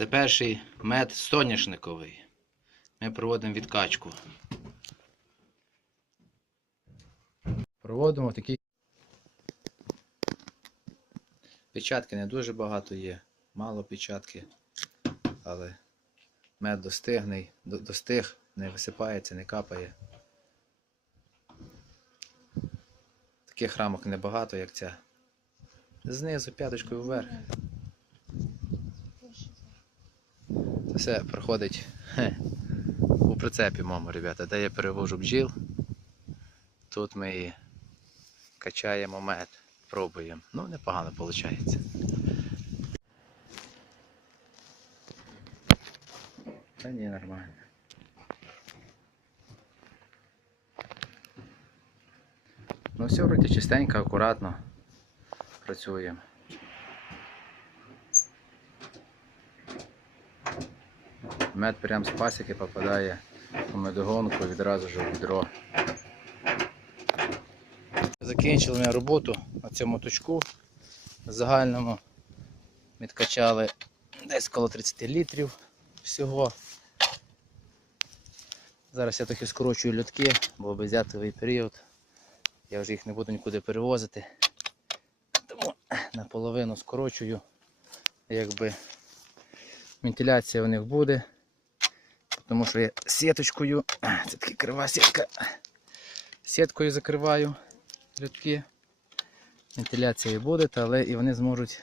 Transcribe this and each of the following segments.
Це перший мед соняшниковий. Ми проводимо відкачку. Проводимо такі. Печатки не дуже багато є, мало печатки, але мед достигний, достиг, не висипається, не капає. Таких рамок небагато, як ця. Знизу п'яточкою вверх. Це все проходить у прицепі, мамо, ребята, де я перевожу бджіл. Тут ми і качаємо мед, пробуємо. Ну, непогано виходить. Та ні, нормально. Ну все, вроді чистенько, акуратно працюємо. Мед прямо з пасіки попадає у медогонку відразу ж у відро. Закінчили ми роботу на цьому точку. Загальному відкачали десь коло 30 літрів всього. Зараз я трохи скорочую льотки, бо безятовий період. Я вже їх не буду нікуди перевозити. Тому наполовину скорочую. Якби вентиляція в них буде. Тому що я сіточкою, це така крива сітка. Сіткою закриваю льотки. Вентиляція буде, але і вони зможуть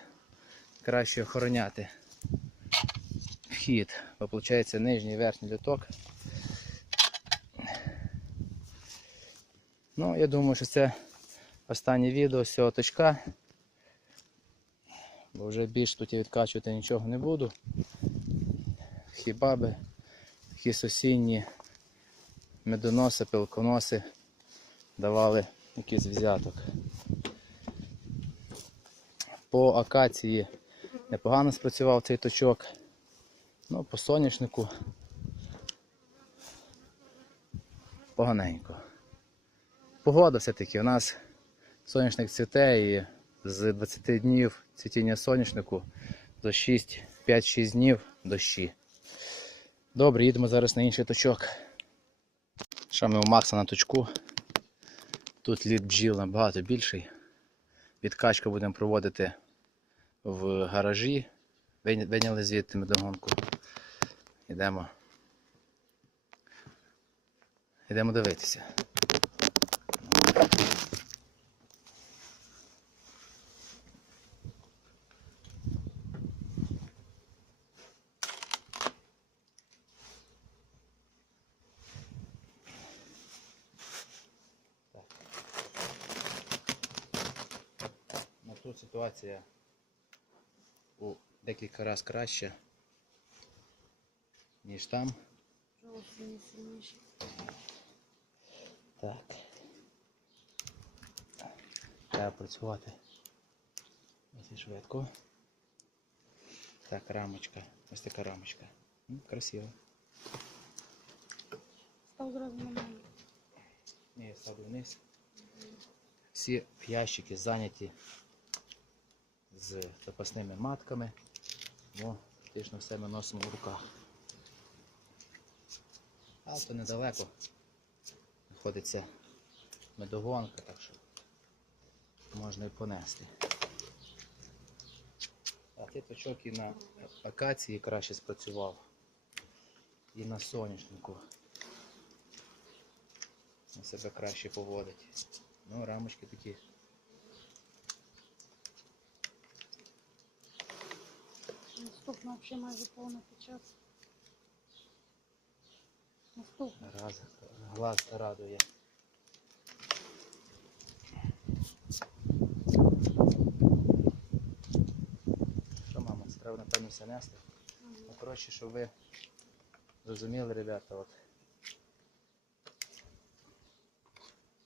краще охороняти вхід. Бо виходить нижній і верхній льоток. Ну, я думаю, що це останнє відео з цього точка. Бо вже більш тут я відкачувати нічого не буду. Хіба би якісь осінні медоноси, пилконоси давали якийсь взяток. По акації непогано спрацював цей точок. Ну, по соняшнику поганенько. Погода все-таки у нас соняшник цвіте і з 20 днів цвітіння соняшнику до 6, 5-6 днів дощі. Добре, їдемо зараз на інший точок. Що ми у Макса на точку. Тут лід бджіл набагато більший. Відкачку будемо проводити в гаражі. Вийняли звідти медогонку. Йдемо. Йдемо дивитися. Ну, тут ситуація у декілька разів краще, ніж там. Так. Треба працювати. Ось швидко. Так, рамочка. Ось така рамочка. Красиво. Став зразу на. Ні, ставлю вниз. Всі ящики зайняті з запасними матками. Бо фактично все ми носимо в руках. А то недалеко знаходиться медогонка, так що можна і понести. А цей точок і на акації краще спрацював, і на соняшнику на себе краще поводить. Ну, рамочки такі. Наступна взагалі майже повна печатка. Наступна. Раз, глаз радує. Що, мама, це треба напевно все нести. Ну, коротше, щоб ви зрозуміли, ребята, от.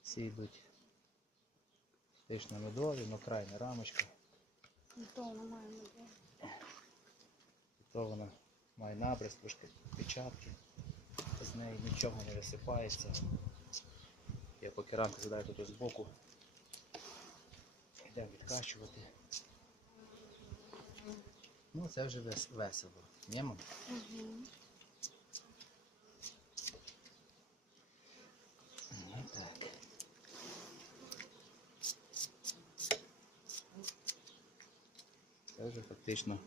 Всі йдуть фактично медові, ну крайня рамочка. І то вона має. То вона має набрис, трошки печатки. З неї нічого не висипається. Я поки рамки задаю тут збоку. Йдемо відкачувати. Ну це вже вес- весело. Угу. Так. Це вже фактично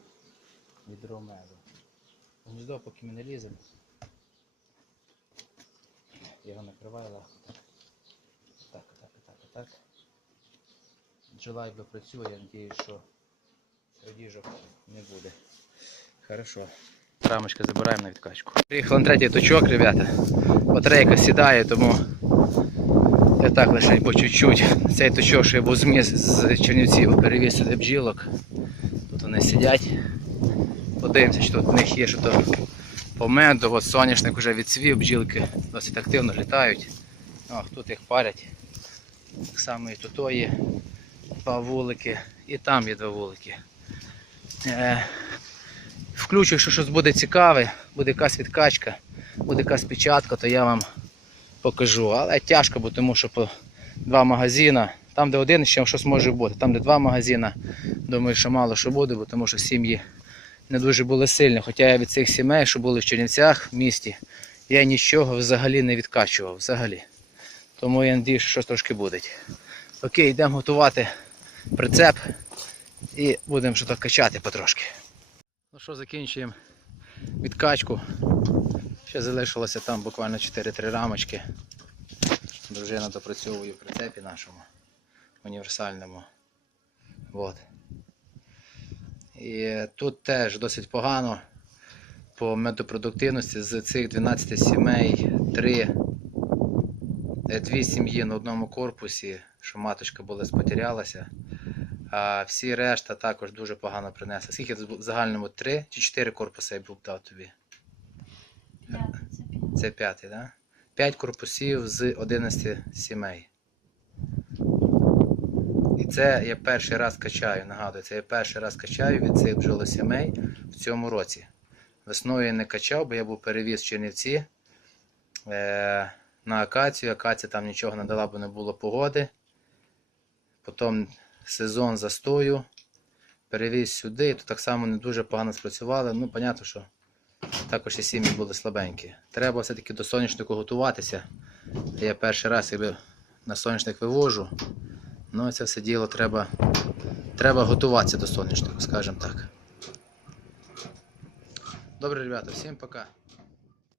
відро меду. Гніздо поки ми не ліземо. Його накриваю легко. Так, так, так, так, так. Бджола якби працює, я сподіваюся, що крадіжок не буде. Хорошо. Рамочка забираємо на відкачку. Приїхав на третій точок, ребята. Батарейка сідає, тому я так лише по чуть-чуть. Цей точок, що я був зміс з Чернівців, перевіз сюди бджілок. Тут вони сидять. Подивимося, що тут в них є, що то по. От соняшник вже відцвів, бджілки досить активно літають. Ох, тут їх парять. Так само і тут є два вулики, і там є два вулики. Е, включу, якщо щось буде цікаве, буде якась відкачка, буде якась печатка, то я вам покажу. Але тяжко, бо тому що по два магазини. Там, де один ще щось може бути, там, де два магазини, думаю, що мало що буде, бо тому що сім'ї не дуже були сильні. Хоча я від цих сімей, що були в Чернівцях в місті, я нічого взагалі не відкачував. Взагалі. Тому я надію, що щось трошки буде. Окей, йдемо готувати прицеп і будемо щось качати потрошки. Ну що, закінчуємо відкачку. Ще залишилося там буквально 4-3 рамочки. Дружина допрацьовує в прицепі нашому універсальному. От. І тут теж досить погано по медопродуктивності з цих 12 сімей 3, 2 сім'ї на одному корпусі, що маточка була потерялася. А всі решта також дуже погано принесли. Скільки в загальному 3 чи 4 корпуси я був дав тобі? Це п'ятий, так? Да? 5 корпусів з 11 сімей. І це я перший раз качаю, нагадую, це я перший раз качаю від цих бджолосімей в цьому році. Весною я не качав, бо я був перевіз в Чернівці е, на акацію. Акація там нічого не дала, бо не було погоди. Потім сезон застою. Перевіз сюди, і тут так само не дуже погано спрацювали. Ну, понятно, що також і сім'ї були слабенькі. Треба все-таки до соняшнику готуватися. Я перший раз якби, на соняшник вивожу. Ну, це все діло треба, треба готуватися до сонячного, скажімо так. Добре, ребята, всім пока.